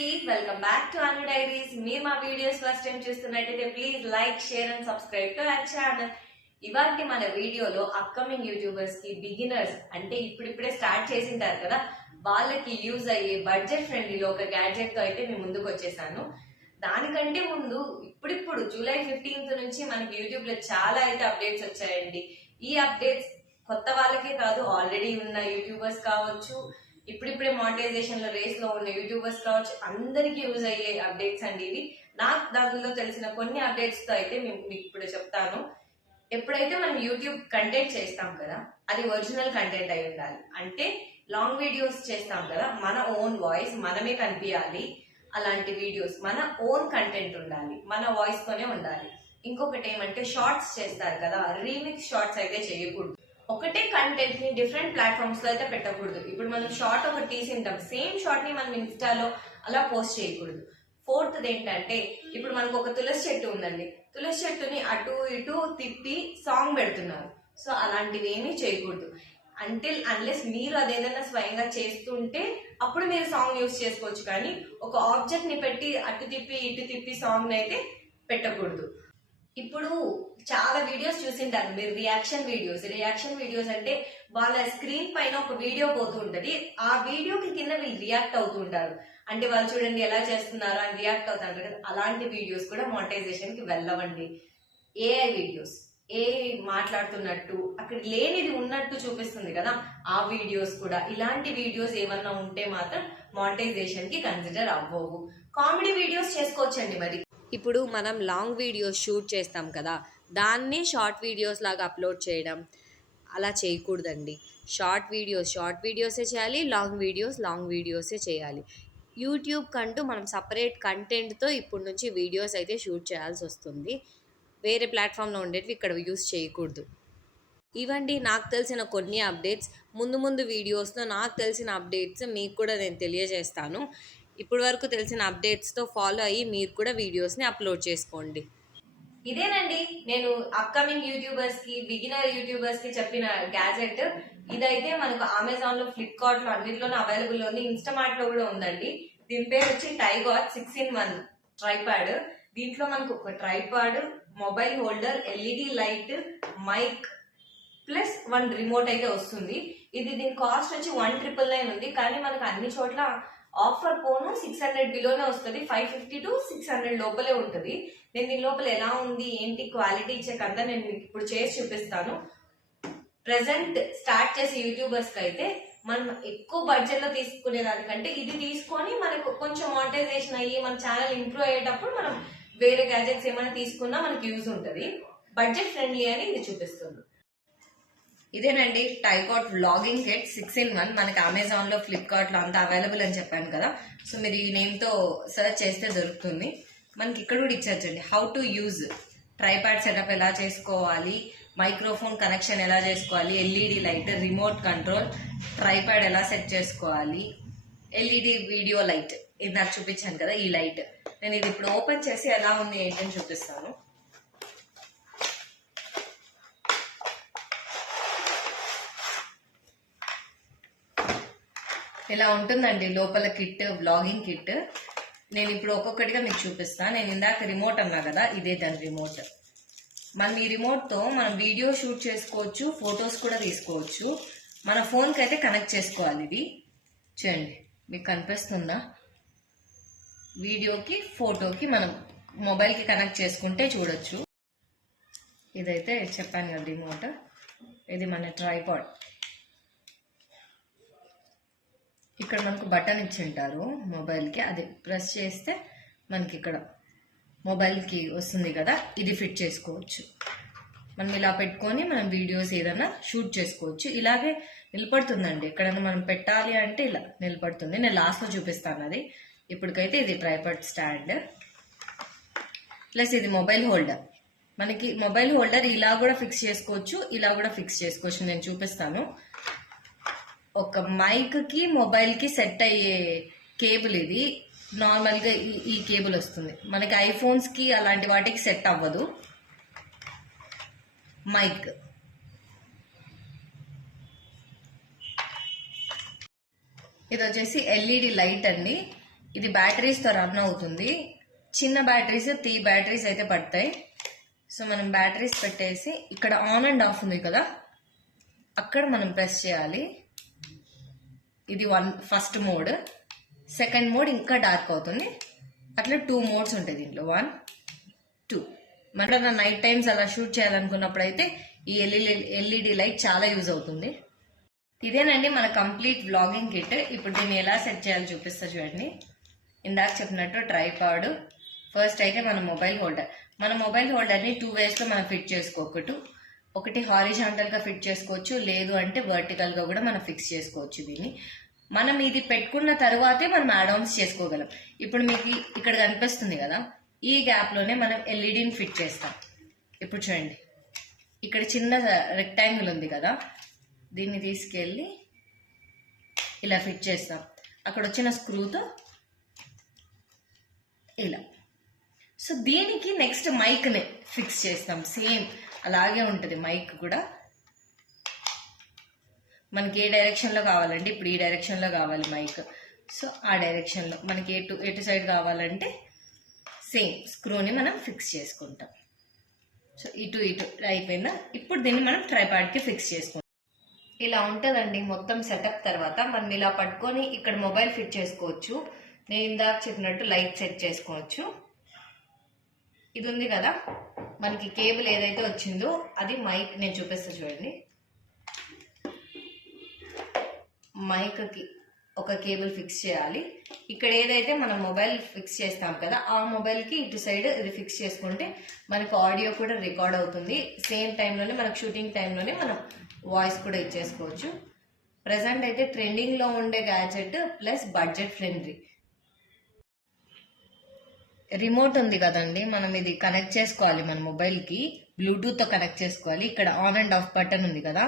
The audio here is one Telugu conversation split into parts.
అండి, welcome back to Anu diaries. మీరు మా వీడియోస్ ఫస్ట్ టైం చూస్తున్నట్టయితే please like, share and subscribe to our channel. ఇవాళ మన వీడియోలో అప్కమింగ్ యూట్యూబర్స్ కి, బిగినర్స్ అంటే ఇప్పుడిప్పుడే స్టార్ట్ చేసింటారు కదా, వాళ్ళకి యూజ్ అయ్యే బడ్జెట్ ఫ్రెండ్లీలో ఒక గ్యాడ్జెట్ తో అయితే మేము ముందుకు వచ్చేసాను. దానికంటే ముందు ఇప్పుడిప్పుడు జూలై 15th నుంచి మనకి యూట్యూబ్ లో చాలా అయితే అప్డేట్స్ వచ్చాయండి. ఈ అప్డేట్స్ కొత్త వాళ్ళకే కాదు, ఆల్రెడీ ఉన్న యూట్యూబర్స్ కావచ్చు, ఇప్పుడిప్పుడే మానిటైజేషన్ లో రేస్ లో ఉన్న యూట్యూబర్స్ కావచ్చు, అందరికీ యూజ్ అయ్యే అప్డేట్స్ అండి ఇవి. నాకు దానిలో తెలిసిన కొన్ని అప్డేట్స్ తో అయితే మీకు ఇప్పుడు చెప్తాను. ఎప్పుడైతే మనం యూట్యూబ్ కంటెంట్ చేస్తాం కదా, అది ఒరిజినల్ కంటెంట్ అయి ఉండాలి. అంటే లాంగ్ వీడియోస్ చేస్తాం కదా, మన ఓన్ వాయిస్ మనమే కనిపించాలి. అలాంటి వీడియోస్ మన ఓన్ కంటెంట్ ఉండాలి, మన వాయిస్ తోనే ఉండాలి. ఇంకొకటి ఏమంటే షార్ట్స్ చేస్తారు కదా, రీమిక్స్ షార్ట్స్ అయితే చేయకూడదు. ఒకటే కంటెంట్ ని డిఫరెంట్ ప్లాట్ఫామ్స్ లో అయితే పెట్టకూడదు. ఇప్పుడు మనం షార్ట్ ఒకటి తీసింటాం, సేమ్ షార్ట్ ని మనం ఇన్స్టాలో అలా పోస్ట్ చేయకూడదు. ఫోర్త్ ఏంటంటే, ఇప్పుడు మనకు ఒక తులసి చెట్టు ఉందండి, తులసి చెట్టుని అటు ఇటు తిప్పి సాంగ్ పెడుతున్నారు. సో అలాంటివి ఏమీ చేయకూడదు. అన్లెస్ మీరు అదేదైనా స్వయంగా చేస్తుంటే అప్పుడు మీరు సాంగ్ యూజ్ చేసుకోవచ్చు, కానీ ఒక ఆబ్జెక్ట్ ని పెట్టి అటు తిప్పి ఇటు తిప్పి సాంగ్ అయితే పెట్టకూడదు. ఇప్పుడు చాలా వీడియోస్ చూసింటారు మీరు, రియాక్షన్ వీడియోస్ అంటే వాళ్ళ స్క్రీన్ పైన ఒక వీడియో పోతూ ఉంటది, ఆ వీడియోకి కింద వీళ్ళు రియాక్ట్ అవుతూ ఉంటారు. అంటే వాళ్ళు చూడండి ఎలా చేస్తున్నారు అని రియాక్ట్ అవుతారు కదా, అలాంటి వీడియోస్ కూడా మానిటైజేషన్ కి వెళ్ళవండి. ఏఐ వీడియోస్, మాట్లాడుతున్నట్టు అక్కడ లేనిది ఉన్నట్టు చూపిస్తుంది కదా, ఆ వీడియోస్ కూడా, ఇలాంటి వీడియోస్ ఏమన్నా ఉంటే మాత్రం మానిటైజేషన్ కి కన్సిడర్ అవ్వవు. కామెడీ వీడియోస్ చేసుకోవచ్చండి. మరి ఇప్పుడు మనం లాంగ్ వీడియోస్ షూట్ చేస్తాం కదా, దాన్ని షార్ట్ వీడియోస్ లాగా అప్లోడ్ చేయడం అలా చేయకూడదండి. షార్ట్ వీడియోసే చేయాలి, లాంగ్ వీడియోసే చేయాలి. యూట్యూబ్ కంటూ మనం సపరేట్ కంటెంట్తో ఇప్పటి నుంచి వీడియోస్ అయితే షూట్ చేయాల్సి వస్తుంది. వేరే ప్లాట్ఫామ్లో ఉండేవి ఇక్కడ యూస్ చేయకూడదు. ఇవండి నాకు తెలిసిన కొన్ని అప్డేట్స్. ముందు వీడియోస్లో నాకు తెలిసిన అప్డేట్స్ మీకు కూడా నేను తెలియజేస్తాను. ఇప్పటి వరకు తెలిసిన అప్డేట్స్తో ఫాలో అయ్యి మీరు కూడా వీడియోస్ని అప్లోడ్ చేసుకోండి. ఇదేనండి నేను అప్కమింగ్ యూట్యూబర్స్ కి, బిగినర్ యూట్యూబర్స్ కి చెప్పిన గ్యాజెట్. ఇదైతే మనకు అమెజాన్ లో, ఫ్లిప్కార్ట్ లో అన్నింటిలోనూ అవైలబుల్ ఉంది, ఇన్స్టామార్ట్ లో కూడా ఉందండి. దీని పేరు వచ్చి టైగాట్ 6-in-1 ట్రైపాడ్. దీంట్లో మనకు ఒక tripod, mobile holder, LED light, mic plus 1 remote అయితే వస్తుంది. దీని కాస్ట్ వచ్చి 1999 ఉంది, కానీ మనకు అన్ని చోట్ల ఆఫర్ పోను 600 బిలోనే వస్తుంది. 550 to 600 లోపలే ఉంటుంది. నేను దీని లోపల ఎలా ఉంది ఏంటి క్వాలిటీ చెక్ అంతా నేను మీకు ఇప్పుడు చేసి చూపిస్తాను. ప్రెసెంట్ స్టార్ట్ చేసే యూట్యూబర్స్ కి అయితే మనం ఎక్కువ బడ్జెట్ లో తీసుకునే దానికంటే ఇది తీసుకొని మనకు కొంచెం మానిటైజేషన్ అయ్యి మన ఛానల్ ఇంప్రూవ్ అయ్యేటప్పుడు మనం వేరే గ్యాజెట్స్ ఏమైనా తీసుకున్నా మనకి యూజ్ ఉంటుంది. బడ్జెట్ ఫ్రెండ్లీ అని ఇది చూపిస్తుంది. ఇదేనండి టైగాట్ వ్లాగింగ్ కిట్ 6-in-1. మనకి అమెజాన్ లో, ఫ్లిప్కార్ట్ లో అంతా అవైలబుల్ అని చెప్పాను కదా. సో మీరు ఈ నేమ్ తో సెర్చ్ చేస్తే దొరుకుతుంది. మనకి ఇక్కడ కూడా ఇచ్చేచ్చండి how to use, tripod setup ఎలా చేసుకోవాలి, మైక్రోఫోన్ కనెక్షన్ ఎలా చేసుకోవాలి, LED light, remote control, tripod ఎలా సెట్ చేసుకోవాలి, ఎల్ఈడి వీడియో లైట్, ఇది నాకు చూపించాను కదా ఈ లైట్. నేను ఇది ఇప్పుడు ఓపెన్ చేసి ఎలా ఉంది ఏంటని చూపిస్తాను. ఇలా ఉంటుందండి లోపల కిట్, వ్లాగింగ్ కిట్. నేను ఇప్పుడు ఒక్కొక్కటిగా మీకు చూపిస్తాను. నేను ఇందాక రిమోట్ అన్నా కదా, ఇదే దాని రిమోట్. మనం ఈ రిమోట్ తో మనం వీడియో షూట్ చేసుకోవచ్చు, ఫొటోస్ కూడా తీసుకోవచ్చు. మన ఫోన్ కి అయితే కనెక్ట్ చేసుకోవాలి. ఇది చూడండి, మీకు కనిపిస్తుందా? వీడియోకి, ఫోటోకి మనం మొబైల్ కి కనెక్ట్ చేసుకుంటే చూడొచ్చు. ఇదైతే చెప్పాను కదా రిమోట్. ఇది మన ట్రైపాడ్. ఇక్కడ మనకు బటన్ ఇచ్చింటారు మొబైల్కి, అది ప్రెస్ చేస్తే మనకి ఇక్కడ మొబైల్కి వస్తుంది కదా, ఇది ఫిట్ చేసుకోవచ్చు. మనం ఇలా పెట్టుకొని మనం వీడియోస్ ఏదైనా షూట్ చేసుకోవచ్చు. ఇలాగే నిలబడుతుందండి, ఎక్కడైనా మనం పెట్టాలి అంటే ఇలా నిలబడుతుంది. నేను లాస్ట్లో చూపిస్తాను అది. ఇప్పటికైతే ఇది ట్రైపాడ్ స్టాండ్ ప్లస్ ఇది మొబైల్ హోల్డర్. మనకి మొబైల్ హోల్డర్ ఇలా కూడా ఫిక్స్ చేసుకోవచ్చు, ఇలా కూడా ఫిక్స్ చేసుకోవచ్చు. నేను చూపిస్తాను. ఒక మైక్ కి, మొబైల్ కి సెట్ అయ్యే కేబుల్ ఇది. నార్మల్ గా ఈ కేబుల్ వస్తుంది మనకి, ఐఫోన్స్ కి అలాంటి వాటికి సెట్ అవ్వదు మైక్. ఇది వచ్చేసి ఎల్ఈడి లైట్ అండి. ఇది బ్యాటరీస్తో రన్ అవుతుంది. చిన్న బ్యాటరీస్ 3 బ్యాటరీస్ అయితే పడతాయి. సో మనం బ్యాటరీస్ పెట్టేసి ఇక్కడ ఆన్ అండ్ ఆఫ్ ఉంది కదా, అక్కడ మనం ప్రెస్ చేయాలి. ఇది ఫస్ట్ మోడ్. సెకండ్ మోడ్ ఇంకా డార్క్ అవుతుంది. అట్లా 2 మోడ్స్ ఉంటాయి దీంట్లో, 1, 2. మన నైట్ టైమ్స్ అలా షూట్ చేయాలనుకున్నప్పుడు అయితే ఈ ఎల్ఈడి లైట్ చాలా యూజ్ అవుతుంది. ఇదేనండి మన కంప్లీట్ వ్లాగింగ్ కిట్. ఇప్పుడు దీన్ని ఎలా సెట్ చేయాలో చూపిస్తా చూడండి. ఇందాక చెప్పినట్టు ట్రైపాడ్, ఫస్ట్ అయితే మన మొబైల్ హోల్డర్ని 2 వేస్లో మనం ఫిట్ చేసుకోవచ్చు. ఒకటి హారిజాంటల్గా ఫిట్ చేసుకోవచ్చు, లేదు అంటే వర్టికల్గా కూడా మనం ఫిక్స్ చేసుకోవచ్చు. దీన్ని మనం ఇది పెట్టుకున్న తర్వాతే మనం యాడ్ ఆన్స్ చేసుకోగలం. ఇప్పుడు మీకు ఇక్కడ కనిపిస్తుంది కదా, ఈ గ్యాప్లోనే మనం ఎల్ఈడిని ఫిట్ చేస్తాం. ఇప్పుడు చూడండి, ఇక్కడ చిన్న రెక్టాంగిల్ ఉంది కదా, దీన్ని తీసుకెళ్ళి ఇలా ఫిట్ చేస్తాం. అక్కడ వచ్చిన స్క్రూతో ఇలా. సో దీనికి నెక్స్ట్ మైక్ని ఫిక్స్ చేస్తాం. సేమ్ అలాగే ఉంటుంది మైక్ కూడా. మనకి ఏ డైరెక్షన్లో కావాలంటే, ఇప్పుడు ఈ డైరెక్షన్లో కావాలి మైక్, సో ఆ డైరెక్షన్లో మనకి ఎటు సైడ్ కావాలంటే సేమ్ స్క్రూని మనం ఫిక్స్ చేసుకుంటాం. సో ఇటు అయిపోయిందా. ఇప్పుడు దీన్ని మనం ట్రైపాడ్కి ఫిక్స్ చేసుకుంటాం. ఇలా ఉంటుందండి మొత్తం సెటప్. తర్వాత మనం ఇలా పట్టుకొని ఇక్కడ మొబైల్ ఫిట్ చేసుకోవచ్చు. నేను ఇందాక చెప్పినట్టు లైట్ సెట్ చేసుకోవచ్చు. ఇది ఉంది కదా, మనకి కేబుల్ ఏదైతే వచ్చిందో అది మైక్. నేను చూపిస్తా చూడండి. మైక్కి ఒక కేబుల్ ఫిక్స్ చేయాలి. ఇక్కడ ఏదైతే మనం మొబైల్ ఫిక్స్ చేస్తాం కదా, ఆ మొబైల్కి ఇటు సైడ్ ఇది ఫిక్స్ చేసుకుంటే మనకు ఆడియో కూడా రికార్డ్ అవుతుంది. సేమ్ టైంలోనే మనకు షూటింగ్ టైంలోనే మనం వాయిస్ కూడా ఇచ్చేసుకోవచ్చు. ప్రజెంట్ అయితే ట్రెండింగ్లో ఉండే gadget plus budget friendly. Remote ఉంది కదండి, మనం ఇది కనెక్ట్ చేసుకోవాలి మన మొబైల్కి. బ్లూటూత్తో కనెక్ట్ చేసుకోవాలి. ఇక్కడ ఆన్ అండ్ ఆఫ్ బటన్ ఉంది కదా,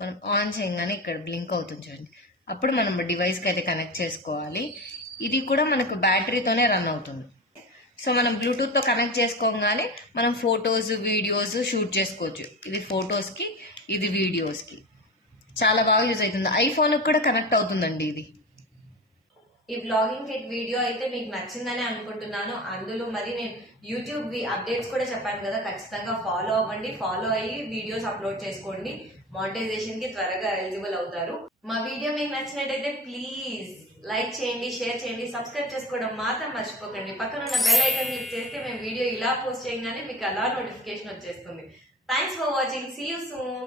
మనం ఆన్ చేయగానే ఇక్కడ బ్లింక్ అవుతుంది చూడండి. అప్పుడు మనం డివైస్కి అయితే కనెక్ట్ చేసుకోవాలి. ఇది కూడా మనకు బ్యాటరీతోనే రన్ అవుతుంది. సో మనం బ్లూటూత్తో కనెక్ట్ చేసుకోగానే మనం ఫొటోస్, వీడియోస్ షూట్ చేసుకోవచ్చు. ఇది ఫొటోస్కి, ఇది వీడియోస్కి చాలా బాగా యూజ్ అవుతుంది. ఐఫోన్కి కూడా కనెక్ట్ అవుతుందండి ఇది. ఈ వ్లాగింగ్ కిట్ వీడియో అయితే మీకు నచ్చిందని అనుకుంటున్నాను. అందులో మరి నేను యూట్యూబ్ అప్డేట్స్ కూడా చెప్పాను కదా, ఖచ్చితంగా ఫాలో అవ్వండి. ఫాలో అయ్యి వీడియోస్ అప్లోడ్ చేసుకోండి. మానిటైజేషన్ కి త్వరగా ఎలిజిబుల్ అవుతారు. మా వీడియో మీకు నచ్చినట్టయితే ప్లీజ్ లైక్ చేయండి, షేర్ చేయండి, సబ్స్క్రైబ్ చేసుకోవడం మాత్రం మర్చిపోకండి. పక్కన ఉన్న బెల్ ఐకాన్ క్లిక్ చేస్తే మేము వీడియో ఇలా పోస్ట్ చేయగానే మీకు అలా నోటిఫికేషన్ వచ్చేస్తుంది. Thanks for watching. See you soon.